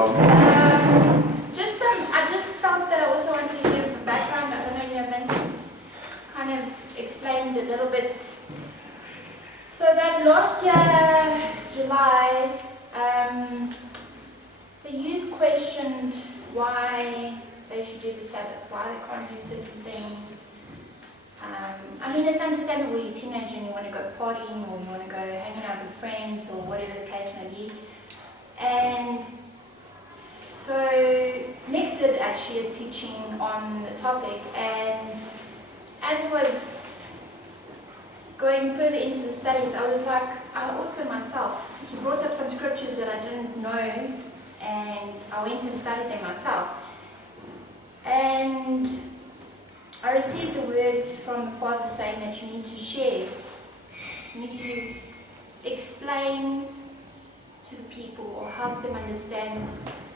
I just felt that I also wanted to give a background. I don't know if Vince has kind of explained a little bit. So that last year, July, the youth questioned why they should do the Sabbath, why they can't do certain things. I mean, it's understandable you're a teenager and you want to go partying or you want to go hanging out with friends or whatever the case may be. And so Nick did actually a teaching on the topic, and as I was going further into the studies, I was like, I also myself, he brought up some scriptures that I didn't know, and I went and studied them myself. And I received a word from the Father saying that you need to share, you need to explain to the people or help them understand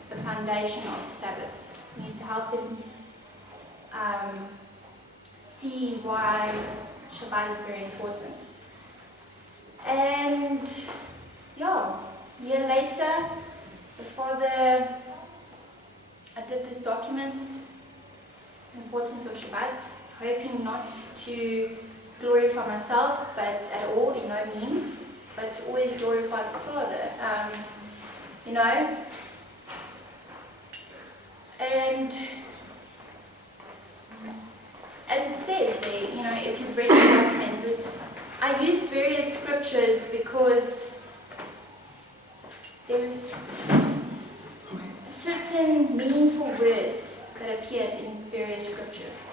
the foundation of the Sabbath. You need to help them see why Shabbat is very important. And yeah, a year later, the Father, I did this document, importance of Shabbat, hoping not to glorify myself, but at all, in no means, but to always glorify the Father, And as it says there, if you've read the document, I used various scriptures because there was certain meaningful words that appeared in various scriptures.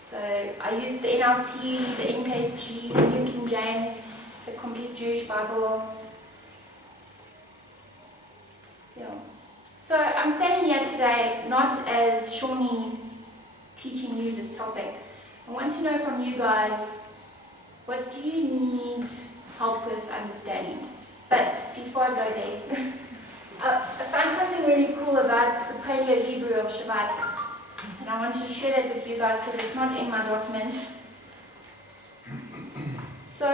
So I used the NLT, the NKG, the New King James, the Complete Jewish Bible. Yeah. So I'm standing here today not as Shawnee teaching you the topic. I want to know from you guys, what do you need help with understanding? But before I go there, I found something really cool about the Paleo-Hebrew of Shabbat, and I wanted to share that with you guys because it's not in my document. So,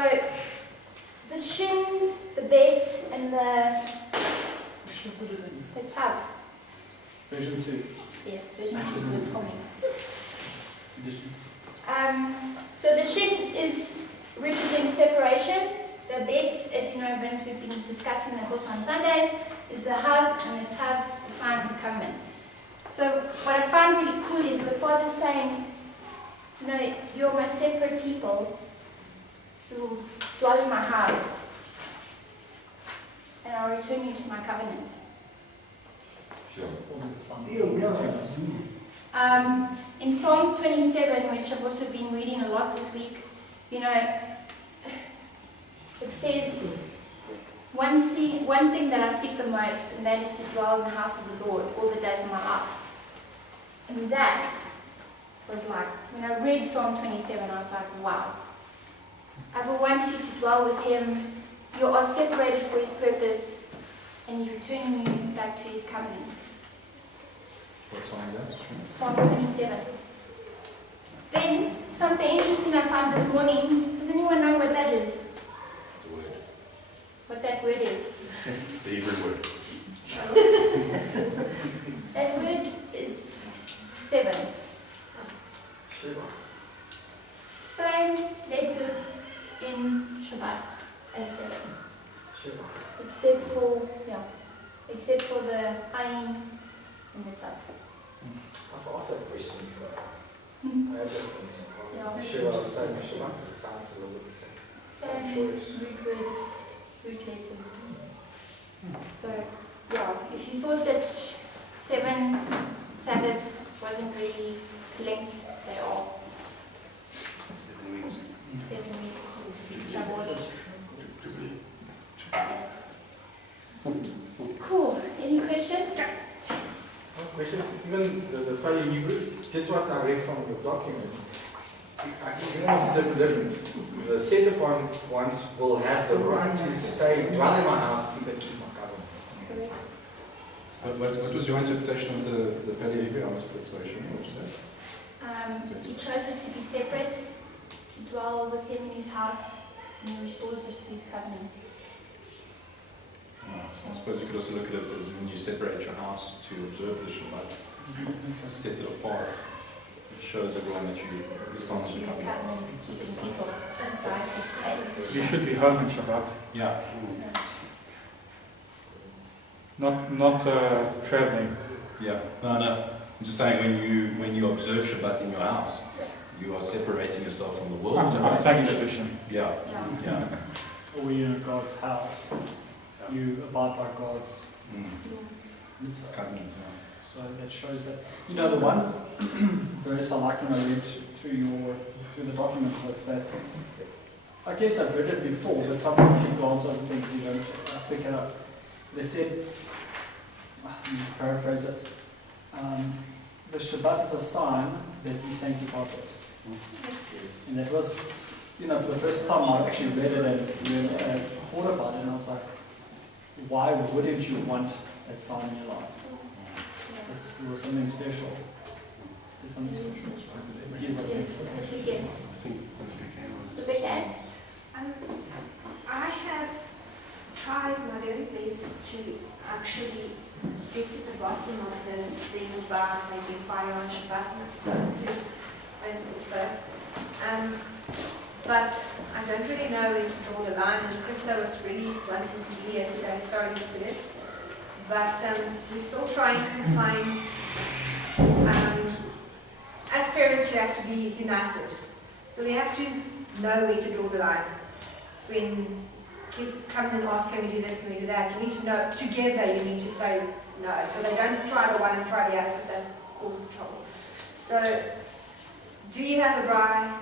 the shin, the bet, and the tav. Version 2. Yes, version 2 good for me. So the shin represents separation. The bet, as you know, Vince, we've been discussing this also on Sundays, is the house, and the tav, the sign of the covenant. So what I found really cool is the Father saying, you're my separate people who will dwell in my house, and I'll return you to my covenant. In Psalm 27, which I've also been reading a lot this week, it says, one thing that I seek the most, and that is to dwell in the house of the Lord all the days of my life. And that was like, when I read Psalm 27, I was like, wow. I will want you to dwell with Him. You are separated for His purpose, and He's returning you back to His covenant. What song is that? Psalm 27. Then, something interesting I found this morning. Does anyone know what that is? It's a word. What that word is? It's the Hebrew word. That word is 7. Same letters in Shabbat as 7. Except for the ayin and the tav. I've also a question for I have a question. Shiva was saying Shabbat, it sounds a little bit the same. Same root words, root letters. So, if you thought that 7 Sabbaths wasn't really linked, they are. 7 weeks. 7 weeks. Shabbat. Yes. Cool. Any questions? Question, even the Pali Hebrew, just what I read from your document, I think it's almost different. The set upon ones will have the right to stay, dwell in my house if they keep my covenant. Correct. What was your interpretation of the Paleo Hebrew? I missed that section. What was that? He chose us to be separate, to dwell with Him in His house, and He restores us to His covenant. So I suppose you could also look at it as when you separate your house to observe the Shabbat, set it apart. It shows everyone that the sun's You coming. come and keeping people inside the state. You should be home on Shabbat, Yeah. not traveling. Yeah. No. I'm just saying when you observe Shabbat in your house, you are separating yourself from the world. I'm saying in addition. Yeah. Yeah. Yeah. Or you're in God's house, you abide by God's mitzvah. Covenant, yeah. So that shows that, the one verse I liked when I read through the document was that, I guess I've read it before, but sometimes you glance over things you don't pick it up. They said, let me paraphrase it, the Shabbat is a sign that He sanctifies us. And that was, for the first time I actually read it and thought about it, and I was like, why wouldn't you want that sign in your life? There was something special. There's something special. Here's our sanctification. It's a gift. The big hand. I have tried my very best to actually get to the bottom of this thing about making fire on Shabbat and stuff too. But I don't really know where to draw the line, and Krista was really wanting to be here today, sorry to put it. But we're still trying to find, as parents you have to be united. So we have to know where to draw the line. When kids come and ask, can we do this, can we do that, you need to know, together you need to say no. So they don't try the one and try the other because that causes trouble. So, do you have a braai?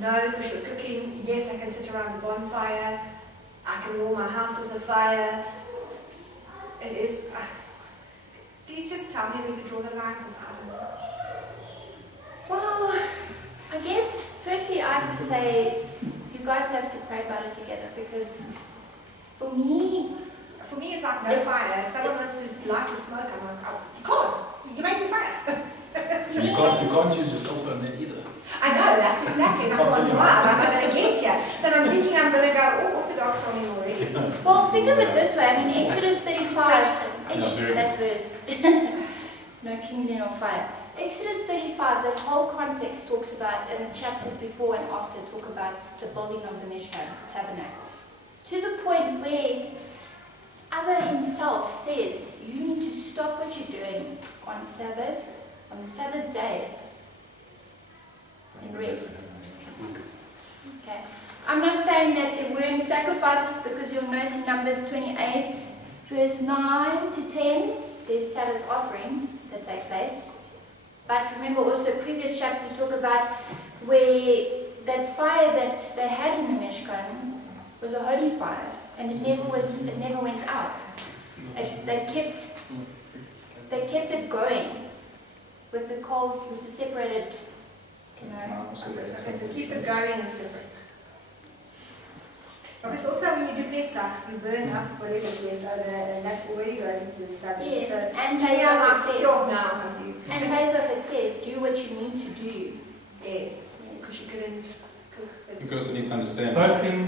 No, because you're cooking. Yes, I can sit around the bonfire. I can warm my house with a fire. It is. Please just tell me where to draw the line because I don't know. Well, I guess firstly I have to say you guys have to pray about it together, because for me it's like no fire. If someone wants to light a smoke, I'm like, oh, you can't. You make me fire. So you can't use your cell phone then either. I know, that's exactly. I'm on drive. I'm not going to get you. So I'm thinking I'm going to go all orthodox on him already. Well, think of it this way. I mean, Exodus 35-ish, very that verse. No kindling or fire. Exodus 35, the whole context talks about, and the chapters before and after talk about the building of the Mishkan, tabernacle. To the point where Abba himself says, you need to stop what you're doing on the Sabbath day, and rest. Okay. I'm not saying that there weren't sacrifices, because you'll note in Numbers 28, verse 9 to 10, there's Sabbath offerings that take place. But remember also previous chapters talk about where that fire that they had in the Mishkan was a holy fire, and it never went out. They kept it going with the coals, with the separated. Okay, to keep it going is different. Because also when you do Pesach, you burn up whatever's left over there, and that already goes into the Sabbath. Yes, So, and yeah, Pesach it now says, I'm confused. and Pesach it says, do what you need to do. Yes, because you couldn't cook the... You also need to understand.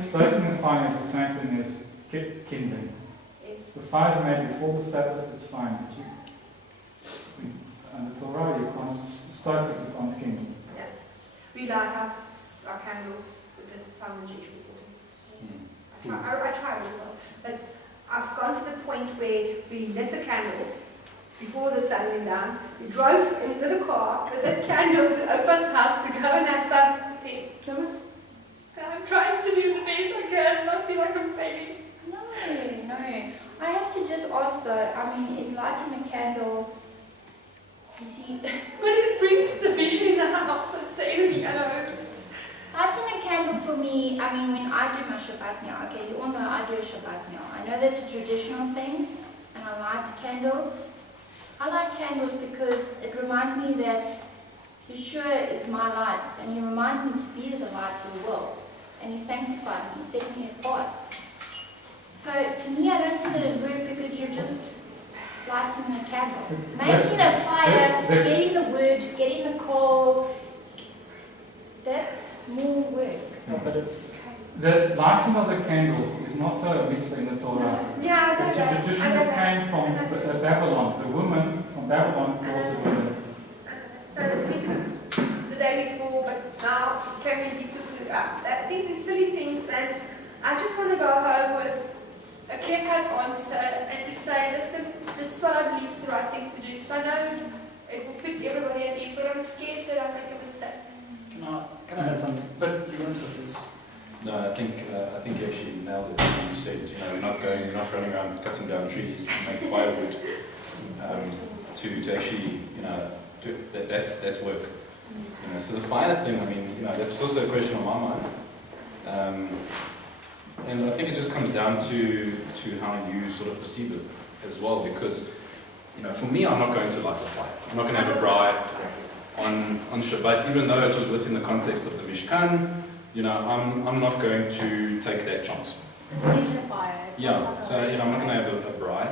Stoking the fire is the same thing as kindling. Yes. The fire is made before the Sabbath, it's fine. But and the Torah, you can't stoke it, you can't kindle. Yeah. We light our candles with the time and Jewish people. I try as well. But I've gone to the point where we lit a candle before the sun went down. We drove in with a car with a candle to Opa's house to go and have something. I'm trying to do the best I can, and I feel like I'm failing. No. I have to just ask though, I mean, is lighting a candle, you see, But it brings the vision in the house. It's the enemy, I know. lighting a candle for me, I mean, when I do my Shabbat meal, okay, you all know I do a Shabbat meal. I know that's a traditional thing, and I light candles. I light candles because it reminds me that Yeshua is my light, and he reminds me to be the light of the world. And he sanctified me, he set me apart. So to me, I don't see that as work, because you're just lighting a candle. Making a fire, getting the wood, getting the coal, that's more work. No, but it's The lighting of the candles is not a mitzvah in the Torah. Yeah, I know It's a that. tradition I know that came from that. Babylon. The woman from Babylon brought it with her. So we cook the day before, but now can we keep the food up? I think these silly things, and I just want to go home with a clear-cut answer and to say, listen, this is what I believe is the right thing to do. Because I know it will put everybody at ease, but I'm scared that I'll make a mistake. Can I add something? But you went through this. No, I think you actually nailed it when you said, you're not running around cutting down trees to make firewood, to actually, that's work. So the fire thing, I mean, that's also a question on my mind. And I think it just comes down to how you sort of perceive it as well, because, for me, I'm not going to light a fire. I'm not going to have a braai on Shabbat, even though it was within the context of the Mishkan. I'm not going to take that chance. It's a pleasure fire. Yeah, so I'm not going to have a braai.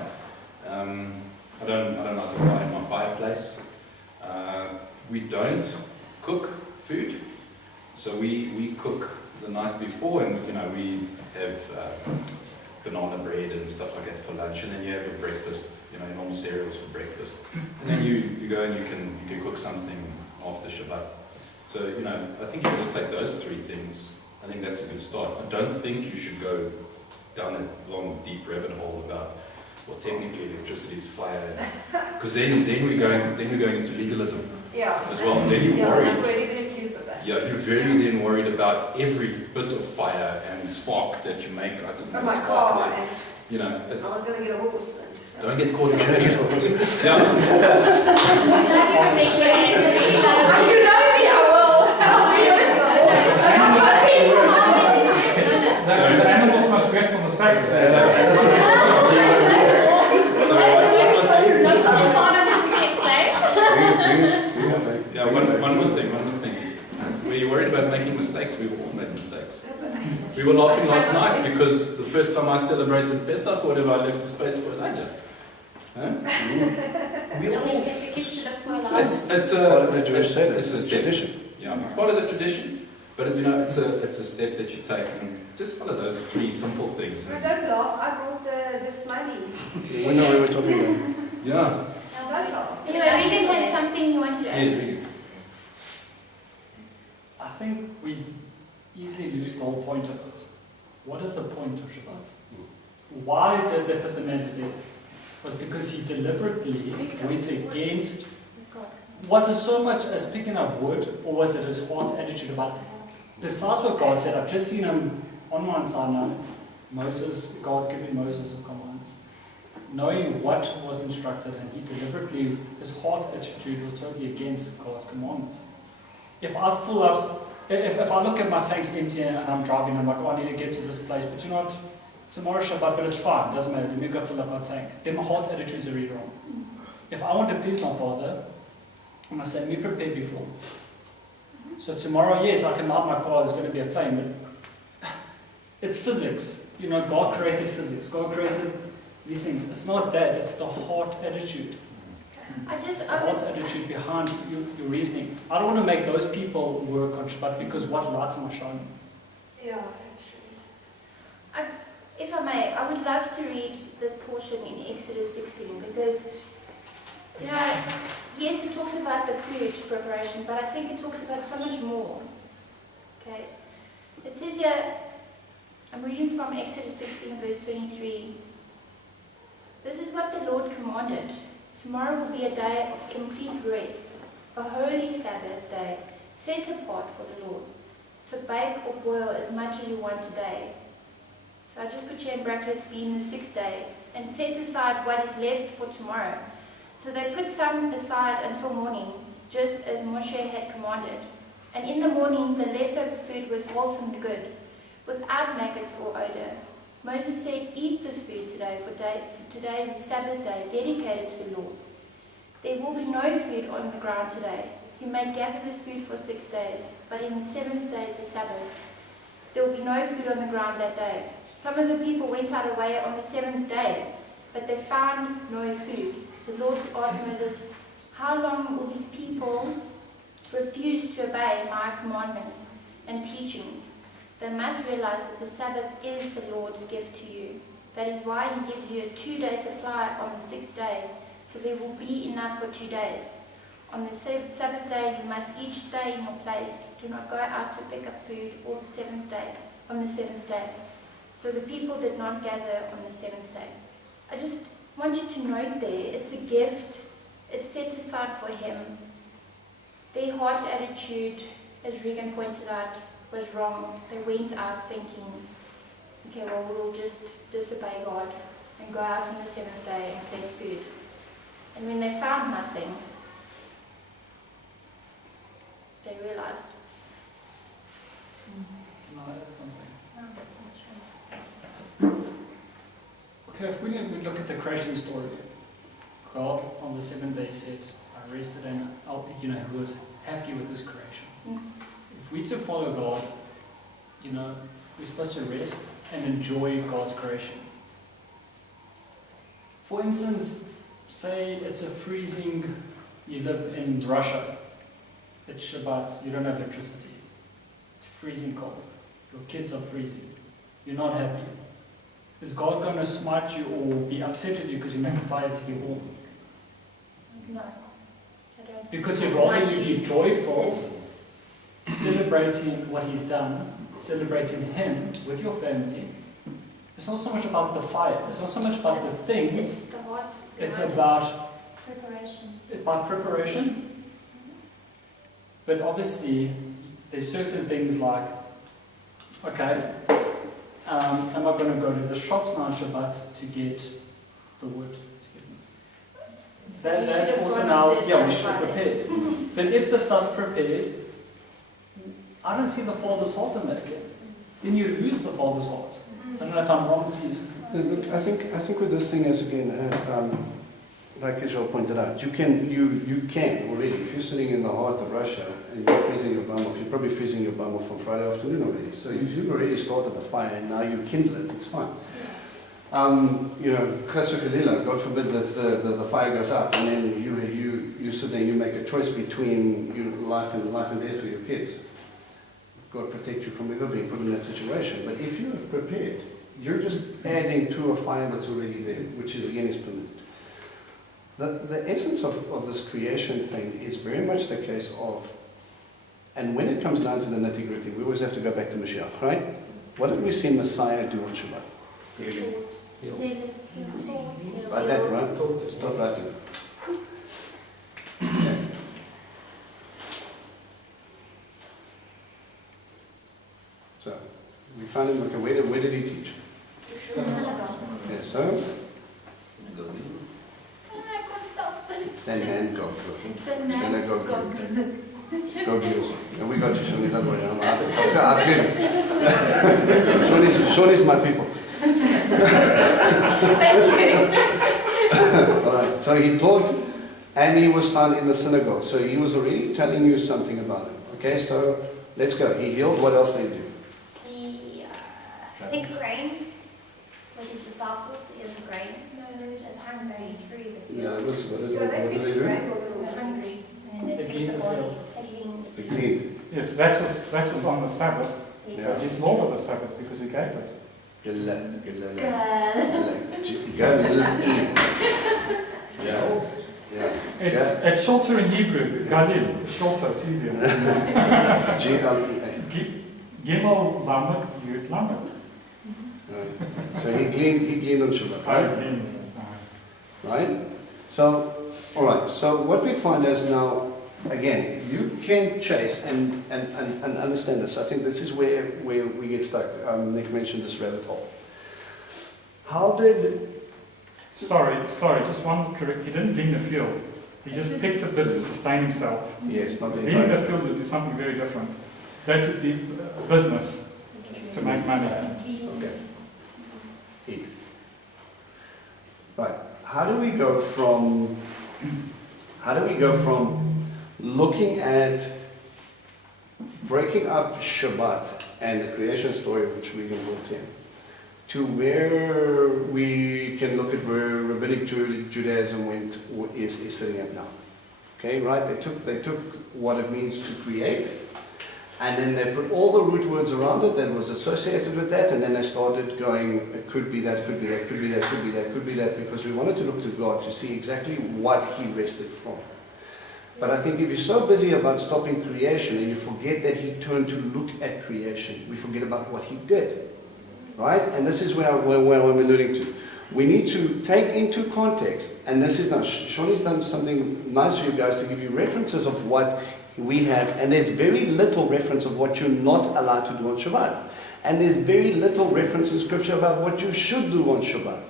I don't light a fire in my fireplace. We don't cook food, so we cook the night before, and we have banana bread and stuff like that for lunch, and then you have your breakfast, normal cereals for breakfast, and then you go and you can cook something after Shabbat. So I think you can just take those three things. I think that's a good start. I don't think you should go down a long, deep rabbit hole about, well, technically electricity is fire, because then we're going into legalism Yeah. as well. And then you're worried. I've already been accused of that. Yeah, you're very then worried about every bit of fire and spark that you make. I don't know, Oh, my spark car, there. and I It's was going to get a horse. don't get caught in it. Yeah. You know me, I will. The animals must rest on the Sabbath. Yeah, one more thing. Were you worried about making mistakes? We all made mistakes. We were laughing last night because the first time I celebrated Pesach or whatever, I left the space for Elijah. Huh? We all. It's a Jewish Seder, it's a step. tradition. Yeah, it's part of the tradition, but it's a step that you take, and just follow those three simple things. Don't laugh, I brought the smiley. We know we were talking about. Yeah. Don't laugh. Anyway, Regan had something you wanted to add. Yeah, really. I think we easily lose the whole point of it. What is the point of Shabbat? Why did they put the man to death? It was because he deliberately went against. Was it so much as picking up wood, or was it his heart attitude about it? Besides what God said, I've just seen him on Mount Sinai, God giving Moses the commands, knowing what was instructed, and he deliberately, his heart attitude was totally against God's commandment. If I fill up, if I look at my tanks empty and I'm driving, I'm like, oh, I need to get to this place, but you know what, tomorrow Shabbat, but it's fine, doesn't matter, let me go fill up my tank. Then my heart attitude is really wrong. If I want to please my Father, I'm going to say, let me prepare before. So tomorrow, yes, I can light my car, there's going to be a flame, but it's physics. God created physics. God created these things. It's not that, it's the heart attitude. The heart attitude behind your reasoning. I don't want to make those people work on Shabbat because what lights am I shining? Yeah, that's true. If I may, I would love to read this portion in Exodus 16 because, yes, it talks about the food preparation, but I think it talks about so much more. Okay? It says here, I'm reading from Exodus 16, verse 23. This is what the Lord commanded. Tomorrow will be a day of complete rest, a holy Sabbath day, set apart for the Lord. So bake or boil as much as you want today. So I just put here in brackets, being the 6th day, and set aside what is left for tomorrow. So they put some aside until morning, just as Moshe had commanded. And in the morning the leftover food was wholesome and good, without maggots or odor. Moses said, eat this food today, for today is a Sabbath day dedicated to the Lord. There will be no food on the ground today. You may gather the food for 6 days, but in the 7th day is a Sabbath. There will be no food on the ground that day. Some of the people went out away on the 7th day, but they found no food. The Lord asked Moses, how long will these people refuse to obey my commandments and teachings? they must realize that the Sabbath is the Lord's gift to you. That is why He gives you a 2-day supply on the 6th day, so there will be enough for 2 days. On the Sabbath day, you must each stay in your place. Do not go out to pick up food on the 7th day. So the people did not gather on the 7th day. I just want you to note there, it's a gift. It's set aside for Him. Their heart attitude, as Regan pointed out, was wrong. They went out thinking, okay, well, we'll just disobey God and go out on the 7th day and collect food. And when they found nothing, they realized. No, that's something. Okay, if we look at the creation story, God on the 7th day said, I rested and He was happy with His creation. If we to follow God, we're supposed to rest and enjoy God's creation. For instance, say it's a freezing, you live in Russia, it's Shabbat, you don't have electricity, it's freezing cold, your kids are freezing, you're not happy. Is God going to smite you or be upset with you because you make a fire to get warm? No. I don't Because He'd rather you be joyful, celebrating what He's done, celebrating Him with your family. It's not so much about the fire, it's not so much about the things, It's the heart. it's about preparation. But obviously, there's certain things like, okay, am I going to go to the shops now on Shabbat to get the wood? You should That have also gone now, on Thursday, yeah, we should Friday. prepare. But if the stuff's prepared, I don't see the Father's heart in that. Then you lose the Father's heart. I don't know if I'm wrong, please. I think with this thing is again, like Israel pointed out, you can already, if you're sitting in the heart of Russia and you're freezing your bum off, you're probably freezing your bum off on Friday afternoon already. So if you've already started the fire and now you kindle it, it's fine. Chas v'chalila, God forbid that the fire goes out, and then you sit there and you make a choice between life and death for your kids. God protect you from ever being put in that situation. But if you have prepared, you're just adding to a fire that's already there, which is again is permitted. The essence of this creation thing is very much the case of, and when it comes down to the nitty-gritty, we always have to go back to Mashiach, right? What did we see Messiah do on Shabbat? Healing. Right, that, right? Stop writing. Okay. So, we found him, okay, where did he teach? Okay, so? Synagogue. Synagogue. Go Bills. And we got you, Shoni, don't worry. I feel it. Shoni's my people. Alright, so he taught and he was found in the synagogue. So he was already telling you something about him. Okay, so let's go. He healed. What else did he do? He picked grain with his disciples. He was grain. No, they were just hungry. Yeah, it was, what did Go they back to do? the break. They were hungry. And then They they cleaned picked the the body. field. They cleaned. They cleaned. Yes, that was on the Sabbath. Yeah. It's more of the Sabbath because He gave it. Yeah. It's shorter in Hebrew. Galil. It's shorter. It's easier. G-L-E-A. Gimel Lamed Yud Lamed. Right. So he cleaned on Shabbat, right? Right? So, all right. So what we find is now, again, you can chase and understand this. I think this is where we get stuck. Nick mentioned this rabbit hole. How did... Sorry, just one correct. He didn't glean the field. He just picked a bit to sustain himself. Yes, not the Gleaning entire the field would be something very different. That would be business to make money. Okay. Eat. Right. How do we go from looking at breaking up Shabbat and the creation story which we can put in to where we can look at where rabbinic Judaism is sitting at now? Okay, right? They took what it means to create And then they put all the root words around it that was associated with that, and then they started going, it could be that, could be that, could be that, could be that, could be that, because we wanted to look to God to see exactly what He rested from. But I think if you're so busy about stopping creation and you forget that He turned to look at creation, we forget about what He did. Right? And this is where I'm alluding to. We need to take into context, and this is now, Shawnee's done something nice for you guys to give you references of what we have, and there's very little reference of what you're not allowed to do on Shabbat. And there's very little reference in Scripture about what you should do on Shabbat.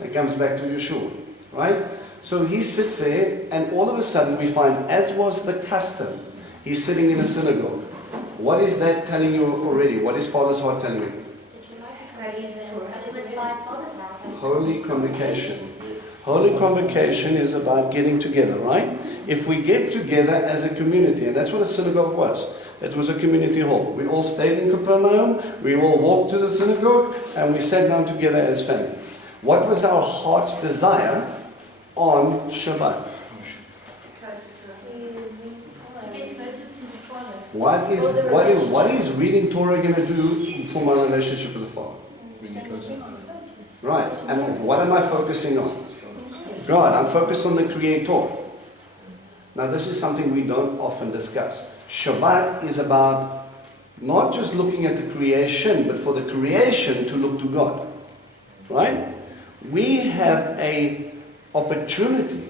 That comes back to Yeshua, right? So he sits there, and all of a sudden we find, as was the custom, he's sitting in a synagogue. What is that telling you already? What is Father's heart telling you? Holy convocation. Holy convocation is about getting together, right? If we get together as a community, and that's what a synagogue was. It was a community hall. We all stayed in Capernaum, we all walked to the synagogue, and we sat down together as family. What was our heart's desire on Shabbat? To get closer to the Father. What is reading Torah going to do for my relationship with the Father? Bring you closer. Right. And what am I focusing on? God. I'm focused on the Creator. Now this is something we don't often discuss. Shabbat is about not just looking at the creation, but for the creation to look to God. Right? We have a opportunity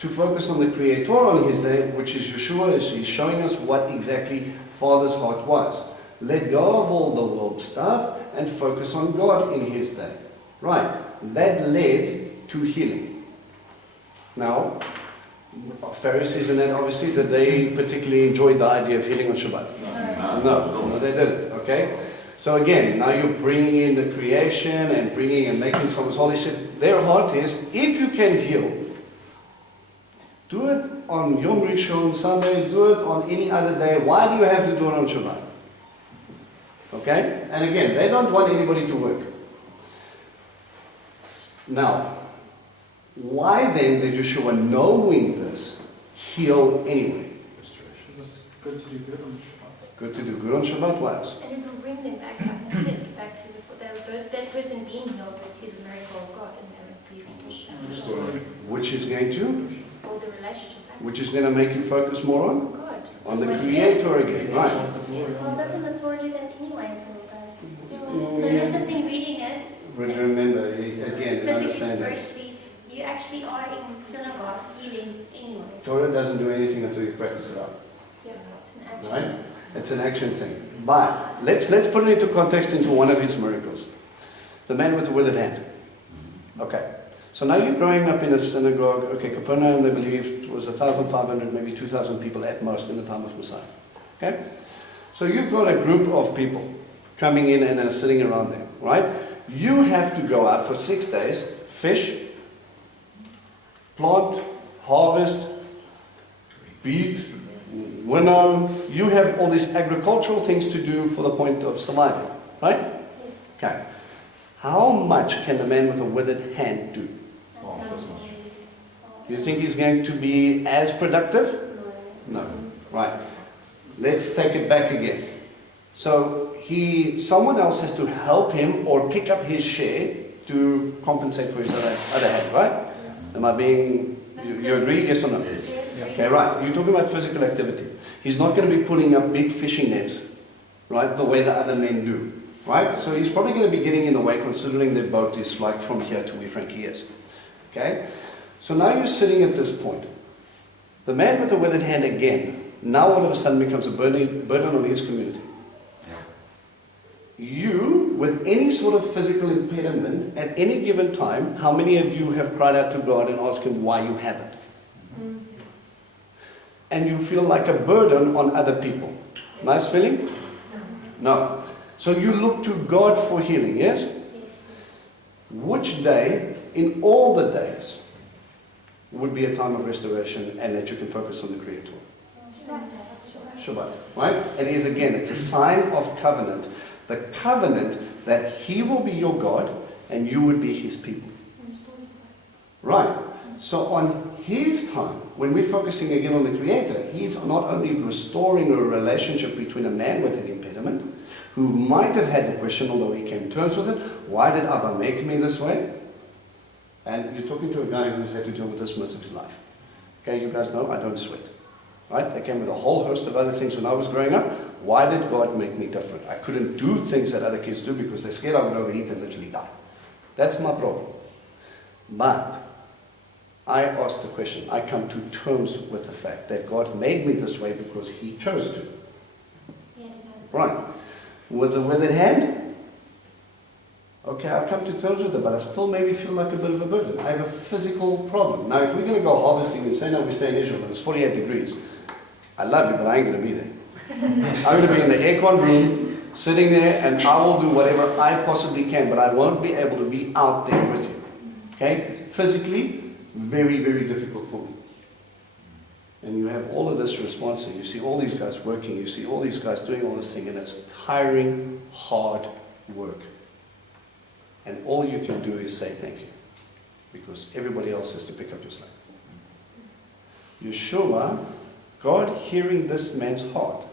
to focus on the Creator on His day, which is Yeshua. He's showing us what exactly Father's heart was. Let go of all the world stuff and focus on God in His day. Right. That led to healing. Now, Pharisees and that obviously, that they particularly enjoyed the idea of healing on Shabbat. No, they didn't. Okay? So again, now you're bringing in the creation and bringing and making someone's holy. Said their heart is, if you can heal, do it on Yom Rishon, Sunday, do it on any other day. Why do you have to do it on Shabbat? Okay? And again, they don't want anybody to work. Now, why then did Yeshua, knowing this, heal anyway? It's good to do good on Shabbat. Good to do good on Shabbat, what else? And it will bring them back, like I said, back to that person being healed would see the miracle of God and they would be Which is going to? hold the relationship back. Which is going to make you focus more on? God. On the Creator again, right? Well, doesn't the Torah do that anyway, it tells us? So just sitting reading it, Remember, again, physically, understand that. spiritually, you actually are in synagogue healing anyway. Torah doesn't do anything until you practice it out. Yeah, it's an action. Right? It's an action thing. But let's put it into context into one of his miracles. The man with the withered hand. Okay. So now you're growing up in a synagogue. Okay, Capernaum, they believed, was 1,500, maybe 2,000 people at most in the time of Messiah. Okay? So you've got a group of people coming in and are sitting around there, right? You have to go out for 6 days, fish, plant, harvest, beat, winnow. You have all these agricultural things to do for the point of survival, right? Yes. Okay. How much can the man with a withered hand do? You think he's going to be as productive? No. Right. Let's take it back again. So someone else has to help him or pick up his share to compensate for his other hand, right? Am I being, you agree, yes or no? Yes. Okay, right. You're talking about physical activity. He's not going to be pulling up big fishing nets, right, the way the other men do, right? So he's probably going to be getting in the way considering their boat is like from here to where Frankie is. Okay? So now you're sitting at this point. The man with the withered hand again, now all of a sudden becomes a burden on his community. You, with any sort of physical impediment, at any given time, how many of you have cried out to God and asked Him why you haven't? And you feel like a burden on other people. Nice feeling? No. So you look to God for healing, yes? Yes. Which day, in all the days, would be a time of restoration and that you can focus on the Creator? Shabbat. Right? It is again, it's a sign of covenant. The covenant that He will be your God and you would be His people. Right. So on his time, when we're focusing again on the Creator, he's not only restoring a relationship between a man with an impediment, who might have had the question, although he came to terms with it, why did Abba make me this way? And you're talking to a guy who's had to deal with this most of his life. Okay, you guys know I don't sweat. Right? They came with a whole host of other things when I was growing up. Why did God make me different? I couldn't do things that other kids do because they're scared I would overheat and literally die. That's my problem. But I asked the question, I come to terms with the fact that God made me this way because He chose to. Right. With the withered hand, okay, I come to terms with it, but I still maybe feel like a bit of a burden. I have a physical problem. Now, if we're going to go harvesting and say, no, we stay in Israel and it's 48 degrees, I love you, but I ain't going to be there. I'm going to be in the aircon room, sitting there, and I will do whatever I possibly can, but I won't be able to be out there with you. Okay? Physically, very, very difficult for me. And you have all of this response, and you see all these guys working, you see all these guys doing all this thing, and it's tiring, hard work. And all you can do is say thank you, because everybody else has to pick up your slack. Yeshua, God hearing this man's heart,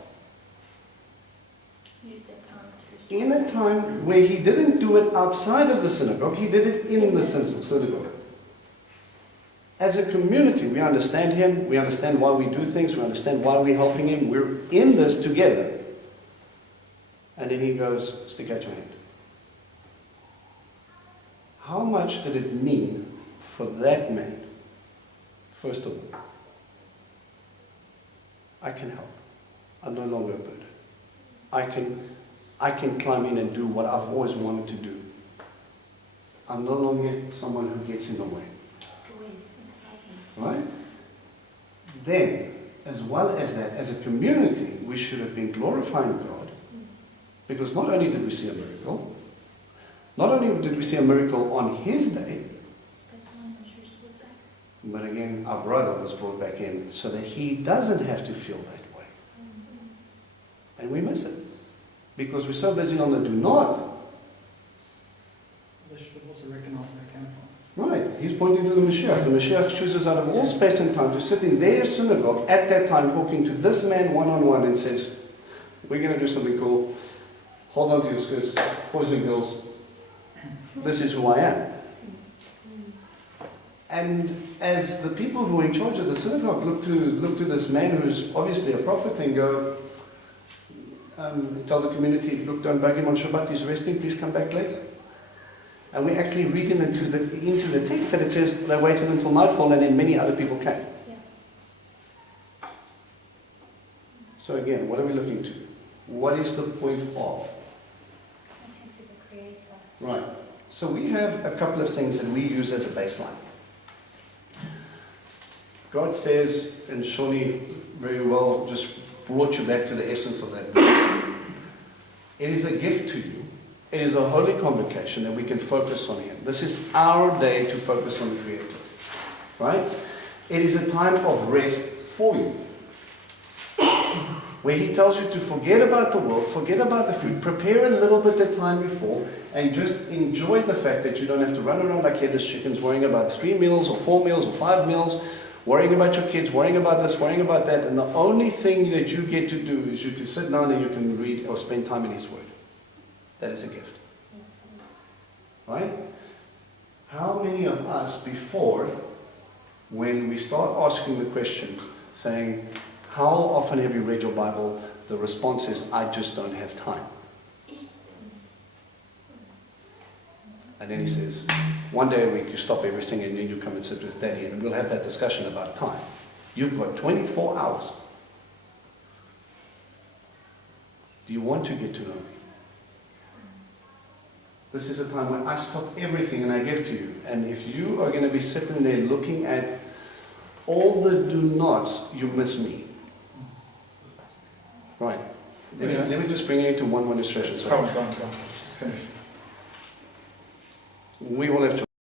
in a time where He didn't do it outside of the synagogue, He did it in the synagogue. As a community, we understand Him, we understand why we do things, we understand why we're helping Him, we're in this together. And then He goes, stick out your hand. How much did it mean for that man? First of all, I can help. I'm no longer a burden. I can climb in and do what I've always wanted to do. I'm no longer someone who gets in the way. Right? Then, as well as that, as a community, we should have been glorifying God, because not only did we see a miracle, not only did we see a miracle on His day, but again, our brother was brought back in so that he doesn't have to feel that way. And we miss it, because we're so busy on the do not. They should also recognize where they came from. Right, he's pointing to the Mashiach. The Mashiach chooses out of all space and time to sit in their synagogue at that time talking to this man one-on-one and says, we're going to do something cool. Hold on to your skirts, boys and girls. This is who I am. And as the people who are in charge of the synagogue look to this man who's obviously a prophet and go, tell the community, look, don't bug him on Shabbat, he's resting, please come back later. And we actually read into the text that it says they waited until nightfall and then many other people came. Yeah. So again, what are we looking to? What is the point of? The Creator. Right. So we have a couple of things that we use as a baseline. God says, and Shawnee very well just brought you back to the essence of that verse. It is a gift to you. It is a holy convocation that we can focus on Him. This is our day to focus on the Creator. Right? It is a time of rest for you. Where He tells you to forget about the world, forget about the food, prepare a little bit the time before, and just enjoy the fact that you don't have to run around like headless chickens worrying about 3 meals or 4 meals or 5 meals, worrying about your kids, worrying about this, worrying about that, and the only thing that you get to do is you can sit down and you can read or spend time in His Word. That is a gift. Right? How many of us before, when we start asking the questions, saying, how often have you read your Bible? The response is, I just don't have time. And then he says, one day a week you stop everything and then you come and sit with Daddy and we'll have that discussion about time. You've got 24 hours. Do you want to get to know me? This is a time when I stop everything and I give to you. And if you are going to be sitting there looking at all the do nots, you miss me. Right. Let me just bring you into one illustration. Go on. Finish. We all have children.